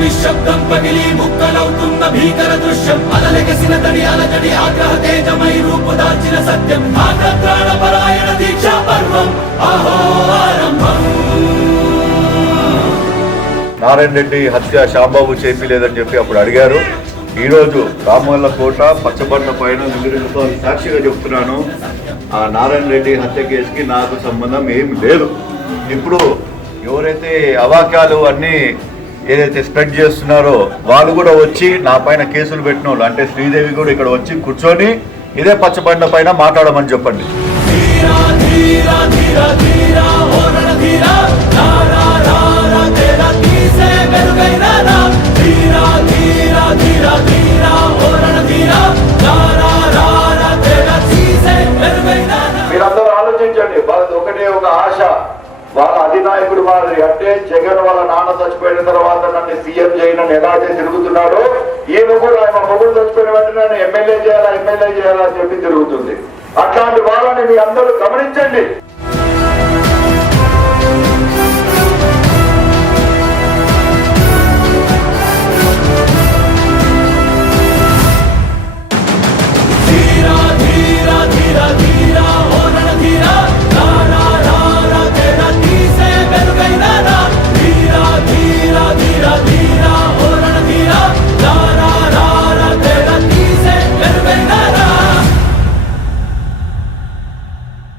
నిశ్శబ్దం పగిలి ముక్కలవుతున్న భీకర దృశ్యం అలలెగసిన తడి అలజడి ఆగ్రహ తేజమై రూపుదాల్చిన సత్యం ఆగ్రత్రాణ పరాయణ దీక్షా పర్వం అహో ఆరంభం. నారాయణ రెడ్డి హత్య శాంబాబు చేపిలేదని చెప్పి అప్పుడు అడిగారు. ఈరోజు రామల్ల కోట పచ్చబండ పైన నిమిరులతో సాక్షిగా చెప్తున్నాను, ఆ నారాయణ రెడ్డి హత్య కేసుకి నాకు సంబంధం ఏం లేదు. ఇప్పుడు ఎవరైతే అవాక్యాలు అన్నీ ఏదైతే స్ప్రెడ్ చేస్తున్నారో వాళ్ళు కూడా వచ్చి నా పైన కేసులు పెట్టిన వాళ్ళు, అంటే శ్రీదేవి కూడా ఇక్కడ వచ్చి కూర్చొని ఇదే పచ్చబండ పైన మాట్లాడమని చెప్పండి. మీరందరూ ఆలోచించండి, వాళ్ళది ఒకటే ఒక ఆశ, వాళ్ళ అధినాయకుడు మాదిరి, అంటే జగన్ వాళ్ళ నాన్న చచ్చిపోయిన తర్వాత నన్ను సీఎం చేయనని ఎలా చేసి తిరుగుతున్నాడో ఈయన కూడా ఆయన మొగుడు చచ్చిపోయిన వెంటనే నన్ను ఎమ్మెల్యే చేయాలా అని చెప్పి తిరుగుతుంది. అట్లాంటి వాళ్ళని మీ అందరూ గమనించండి.